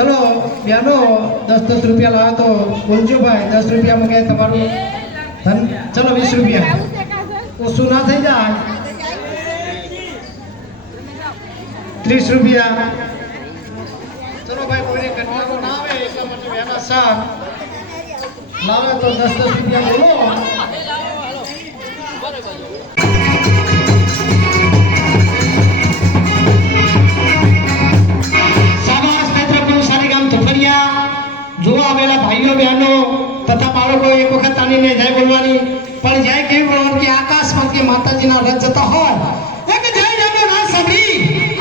चलो बहनो 10-10 रुपया लाओ तो बोलજો भाई 10 रुपया मंगे તમારું ધન चलो 20 रुपया वो सुना થઈ જાય 30 रुपया चलो भाई कोई कन्या ना आवे એટલા માટે બહેના સાથ लावे तो 10-10 रुपया बोलो જોવા આવેલા ભાઈઓ બહેનો તથા બાળકો એક વખત આનીને જય બોલવાની પણ જય કેવી બોલવાની કે આકાશમાં કે માતાજીના રથ જતા હોય એક જય જયનો ના સાંભળી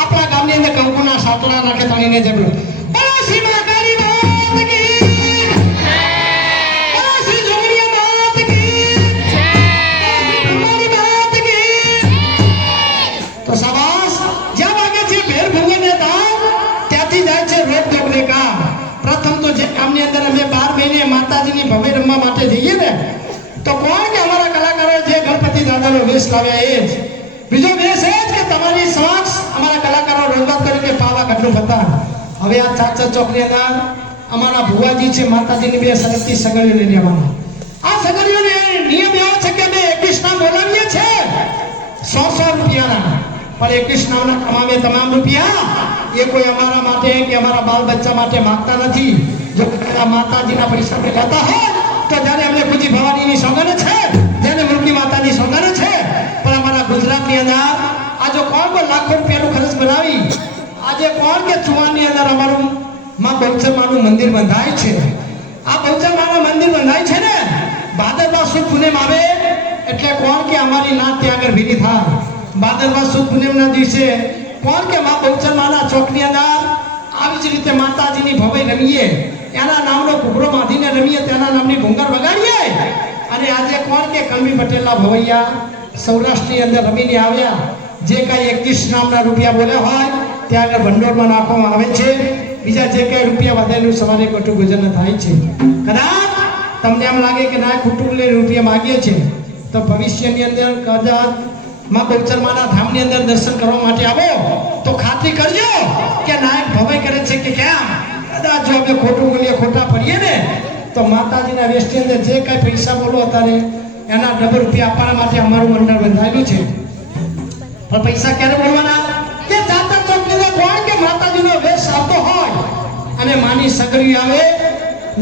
આપણા ગામની અંદર કંકુના સાતોડા નાખે તાણીને જય બોલો બોલો શ્રી માતાજી માત કી જય બોલો શ્રી જોગણીયા માત કી જય મારી માત કી તો શાબાશ જ્યાં વાગે છે ભેર ભંગને દાન ત્યાંથી જાય છે રોગ દોગને કા प्रथम तो जे काम अंदर हमें 12 महीने माताजी की भव्य रमवा माटे जईए ने तो कोण के हमारा कलाकारों जे गणपति दादा नो वेश लाव्या है बीजो वेश है कि तुम्हारी समक्ष हमारा कलाकारों रंगत करके पावा कटलो बता હવે આ ચાચા ચોકની અંદર અમારા ભુવાજી છે માતાજીની બે સરસ્વતી સગડીઓ લઈ લેવાના આ સગડીઓને નિયમ એવો છે કે અમે 21 નામ બોલાવીએ છે 100 રૂપિયાના पर 21 નામના કમાવે તમામ રૂપિયા ये कोई हमारा माटे कि हमारा बाल बच्चा माटे मांगता नहीं जो माताजी ना परिश्रम में लेता है तो जाने हमने खुजी भवानी ની સોગન છે જેને મુર્ગી માતાજી સોગન છે પણ અમારા ગુજરાતની અંદર આજે કોણ કો લાખો રૂપિયાનો ખર્ચ બનાવી આજે કોણ કે ચુવાની અંદર અમારું માં બહુચર માનું મંદિર બંધાય છે આ બહુચર માનું મંદિર બંધાય છે ને ભાદરવા સુદ પૂનમ આવે એટલે કોણ કે અમારી નાત ત્યાં આગળ ભેગી થાય ભાદરવા સુદ પૂનમના દિવસે કોણ કે માં બહુચર માના ચોકની અંદર આવી જ રીતે માતાજીની ભવાઈ રમીએ એના નામનો ઘૂઘરો બાંધીને રમીએ તેના નામની ભૂંગર વગાડીએ અને આજે કોણ કે કલમી પટેલના ભવૈયા સૌરાષ્ટ્રની અંદર રમીને આવ્યા જે કાંઈ 21 નામના રૂપિયા બોલ્યા હોય ત્યાં આગળ ભંડોળમાં નાખવામાં આવે છે બીજા જે કાંઈ રૂપિયા વધેલું સવારે ખોટું ગુજર થાય છે કદાચ તમને એમ લાગે કે ના ખોટું લઈને રૂપિયા માગીએ છે તો ભવિષ્યની અંદર કદાચ मां बहूचर माना धामनी अंदर दर्शन करवा माटे आवो तो खातरी करजो के नायक भवाई करे छे के क्या कदाच जो अमे खोटू बोलीए खोटा पड़ीए ने तो माताजीना वेशनी अंदर जे काई पैसा बोलो अतारे एना डबल रुपया आपवाना माटे अमारुं मंडळ बंधायेलुं छे पण पैसा क्यारे बोलवाना के जाता चौकनी ने कोण के माताजीनो वेश आवतो होय अने मानी सगड़ी आवे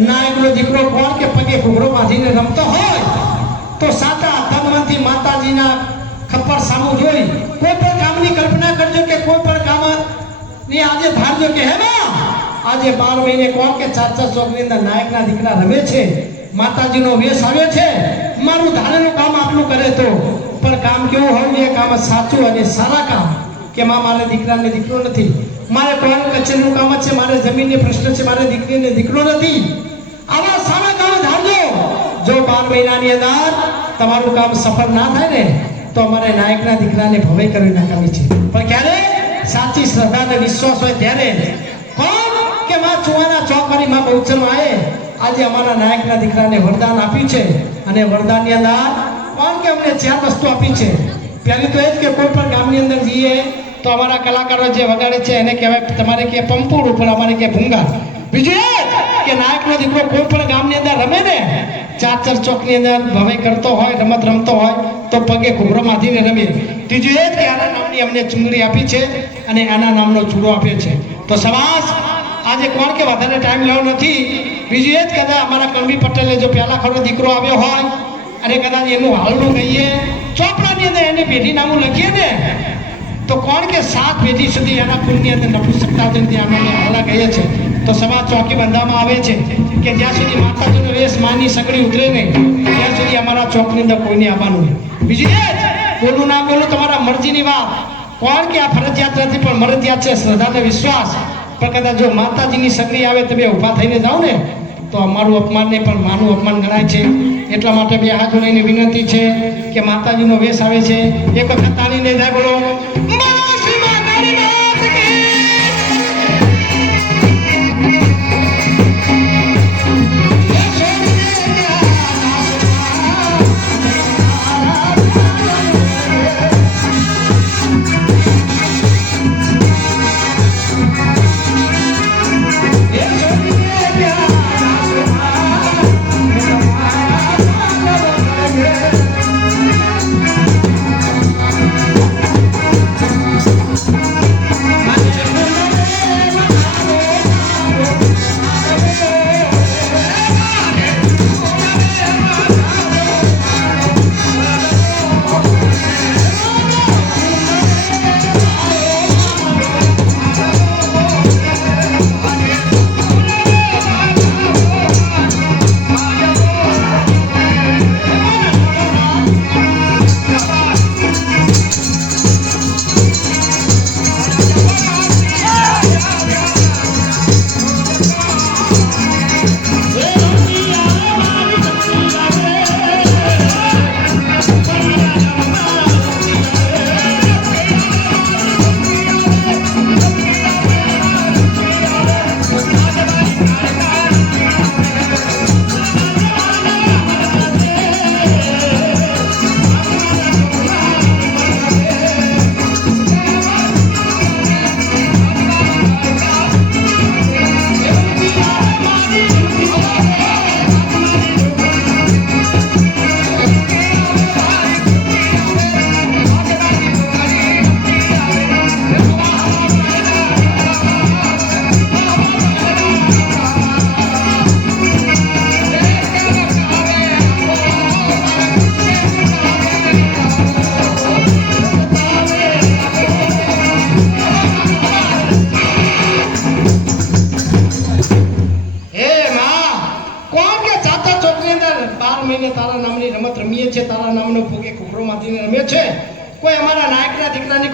नायकनो दीकरो कोण के पगे घूघरो बांधीने रमतो होय तो साता धनवंती माताजीना खप्पर सामू जोई कोई पण कामनी कल्पना करजो के कोई पण काम ने आजे धारजो के हे मां आजे 12 महीने कोण के चाचा चौकनी अंदर नायकना दीकरा रमे छे माताजीनो वेश आवे छे मारू धारेલું काम आपલું करे तो पण काम केવું હોય એ કામ સાચું અને સારા કામ કે માં મારે દીકરાને દીકરો નથી મારે કોણ કચેરીનું કામ છે મારે જમીનનો પ્રશ્ન છે મારે દીકરીને દીકરો નથી આવા સારા કામ ધારજો જો 12 મહિનાની અંદર તમારું કામ સફળ ના થાય ને तो हमारे नायकना दीकराने भवाई करवी नाखवी छे पण क्यारे साची श्रद्धा ने विश्वास होय त्यारे कोण के मां चुवाना चौकवानी मां बहूचर आए आज हमारा नायकना दीकराने वरदान आप्યું છે અને વરદાનની અંદર કોણ કે અમને ચાર વસ્તુ આપી છે પહેલી તો એ જ કે કોઈ પણ ગામની અંદર જઈએ તો અમારા કલાકારો જે વગાડે છે એને કહેવાય તમારે કે પંપુડ ઉપર અમારે કે ભૂંગા બીજું એ કે નાયકનો દીકરો કોઈ પણ ગામની અંદર રમે ને ચાચર ચોકની અંદર ભવાઈ કરતો હોય રમત રમતો હોય તો પગે ઘૂઘરો બાંધીને રમે ત્રીજું એ જ કે આના નામની અમને ચુંદડી આપી છે અને આના નામનો ચૂડો આપ્યો છે તો સમાસ આજે કોણ કે વધારે ટાઈમ લેવો નથી બીજું એ જ કદાચ અમારા કલમી પટેલે જો પહેલા ખરો દીકરો આવ્યો હોય અને કદાચ એનું હાલનું કહીએ ચોપડાની અંદર એને પેઢી નામું લખીએ ને તો કોણ કે 7 પેઢી સુધી એના કુળની અંદર નપુંસકતા જનતી આમાં હાલા કહીએ છે તો સમાજ ચોકી બંધાવવામાં આવે છે કે જ્યાં સુધી માતાજીનો વેશ માની સગડી ઉતરે નહીં ત્યાં સુધી અમારા ચોકની અંદર કોઈને આવવાનું નહીં બીજું એ જ બોલું ના બોલું તમારા મરજીની વાત કોણ કે આ ફરજિયાત નથી પણ મરજિયાત છે શ્રદ્ધા અને વિશ્વાસ પણ કદાચ જો માતાજીની સગડી આવે તમે ઊભા થઈને જાઓ ને તો અમારું અપમાન નહીં પણ માનું અપમાન ગણાય છે એટલા માટે બે હાથ જોડીને વિનંતી છે કે માતાજીનો વેશ આવે છે એક વખત તાળીને જાય બોલો Yeah.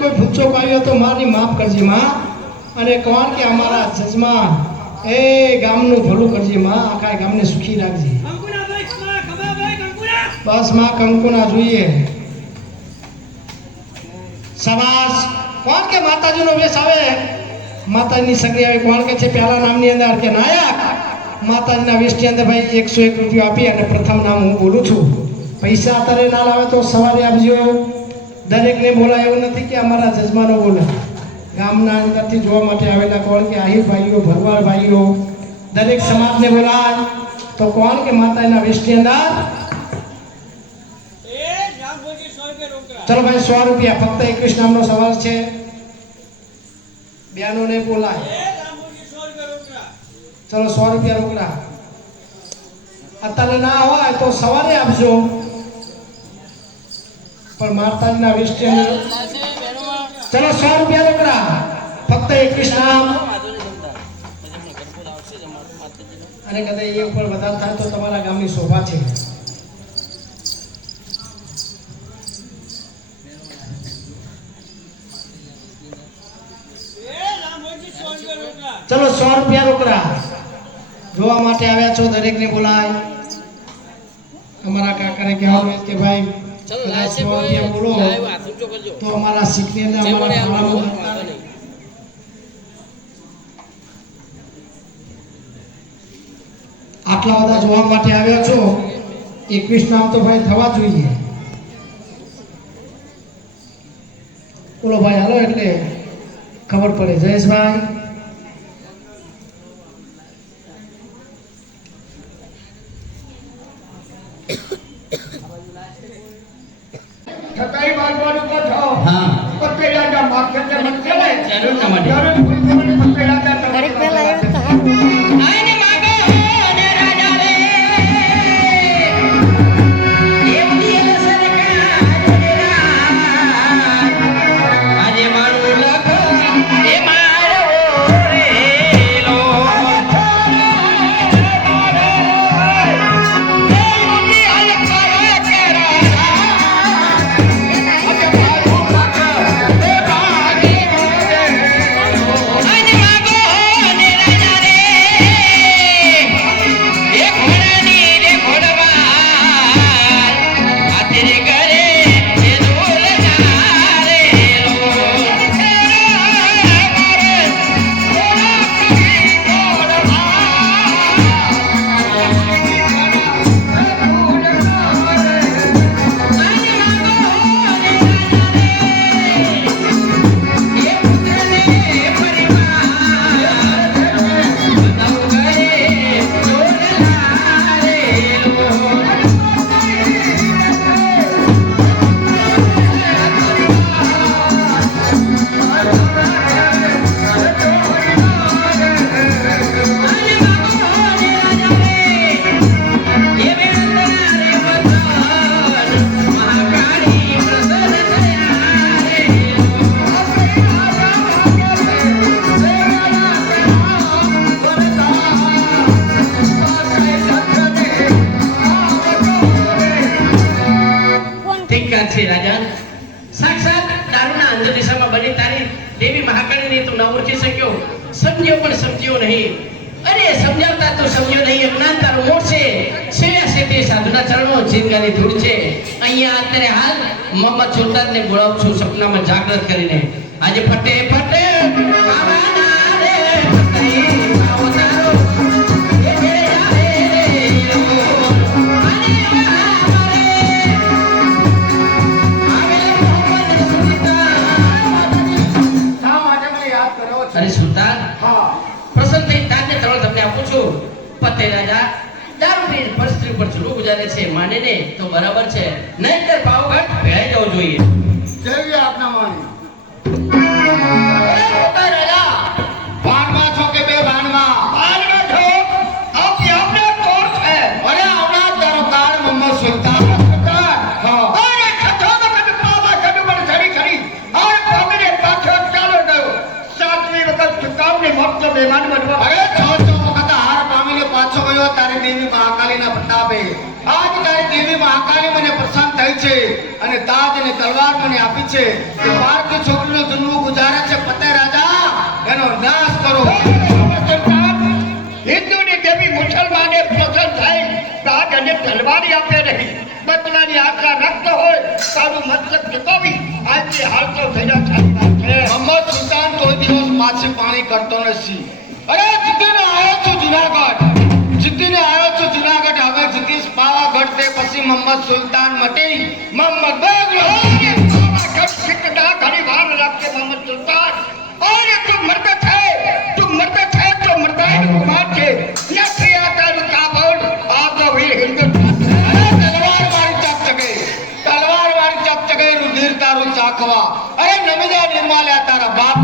કોઈ ભૂચો આવ્યો તો મારી માફ કરજે માં અને કોણ કે અમારા જજમાન એ ગામનું ભલું કરજે માં આખા ગામને સુખી રાખજે બસ માં કંકુના જોઈએ શાબાશ કોણ કે માતાજીનો વેશ આવે માતાજીની સગડી આવે કોણ કે છે પહેલા નામની અંદર કે નાયક માતાજીના વેશની અંદર ભાઈ 101 રૂપિયા આપી અને પ્રથમ નામ હું બોલું છું પૈસા અત્યારે ના લાવે તો સવારે આપજો દરેકને બોલાય એવું નથી કે અમારા જજમાનો બોલે ગામના અંદરથી જોવા માટે આવેલા કોણ કે આહિર ભાઈઓ ભરવાડ ભાઈઓ દરેક સમાજને બોલાય તો કોણ કે માતાજીના વેશની અંદર ચલો ભાઈ 100 રૂપિયા ફક્ત 21 નામનો સવાલ છે બયાનોને બોલાય ચલો 100 રૂપિયા રોકડા અત્યારે ના હોય તો સવારે આપજો પણ માતાજીના વેશની અંદર ચલો 100 રૂપિયા રોકડા ફક્ત 21 નામ અને કદાચ એ ઉપર વધારે થાય તો તમારા ગામની શોભા છે ચલો 100 રૂપિયા રોકડા જોવા માટે આવ્યા છો દરેકને બોલાય અમારા કાકાને કહેવાનું કે ભાઈ બોલો તો અમારા શીખની અંદર આટલા બધા જોવા માટે આવ્યા છો 21 નામ તો ભાઈ થવા જોઈએ બોલો ભાઈ હાલો એટલે ખબર પડે જયેશભાઈ થકાઈ મારવાનું કો છો હા પત્તેડા કા માખે તે મત ચલે જરૂર ના માટે જરૂર પત્તેડા કા ઘડીક પહેલા એવું તો હારું આઈને માગો ને રાજા રે એમ દિયે સરકાર આજે મારું લખ એ મારો રેલો આઈને માગો ને રાજા રે એ ઘોડાની રે ઘોડવા આ તેરે ઘરે એ દોલ જારે લો રાજા સાક્ષાત દારૂના અંધ દિશામાં બની તારી દેવી મહાકાળીને તું ન ઓળખી શક્યો સમજ્યો પણ સમજ્યો નહીં અરે સમજાવતા તો સમજ્યો નહીં અજ્ઞાન તારો મોટ છે સેવ્યા છે તે સાધુના ચરણો જીનગાની ધૂળ છે અહીંયા અત્યારે હાલ મોહમ્મદ સુલતાનને બોલાવું છું સપનામાં જાગૃત કરીને આજે ફટે ફટે આવાના રે ફટે આવો તારો એ જે જાવે રે અરે સુલતાન હા પ્રસન્ન થઈ તાજને ત્રણ તમને આપું છું પતે રાજા દારૂ પીને પરિસ્થિતિ ઉપર જુલું ગુજારે છે માને ને તો બરાબર છે નહીંતર પાવઘાટ ભેળાઈ જવું જોઈએ કેવી આપના માની અરે રાજા ભાનમાં છો કે બે ભાનમાં છો આપને કોણ છે અરે આવના તારો કાળ મોહમ્મદ સુલતાન હા અરે ખતો તો કદ પાવા કદ પર ચડી ખરી અરે પગને પાછો ચાલો ગયો સાતમી વખત ચુકાવને મત બેમાન બનવા અરે છ વખત હાર પામીને પાછો ગયો તારી દેવી મહાકાલીના પ્રતાપે આજ તારી દેવી મહાકાલી મને પ્રસન્ન થઈ છે અને તાજ અને તલવાર મને આપી છે કે બાળકી છોકરીનો જન્મ ગુજારે છે ફતેહ રાજા એનો નાશ કરો. હિન્દુની દેવી મુસલમાને પસંદ થઈ રાજ અને તલવારી આપે રહી બદલાની આશા રાખતો હોય તારું મતલબ ચૂકવી આજે હાલતો થયા સારી વાત છે. મોહમ્મદ સુલતાન કોઈ દિવસ માછી પાણી કરતો નથી. અરે જીતીને આવ્યો છું જુનાગઢ, જીતીને આવ્યો છું જુનાગઢ. હવે જીતીશ પાવાગઢ તે પછી મોહમ્મદ સુલતાન મટી મોહમ્મદ બેગલો. ઘણી વાર રાખશે મોહમ્મદ સુલતાન. અરે તું મર્દ છે તો મર્દાઈ કુમાર છે નથી આ તારું કાબળ આ તો વીર હિન્દુસ્તાન. તલવાર મારી ચક ચગે રુધિર તારું ચાખવા. અરે નમિજા નિર્માલ્યા તારા બાપ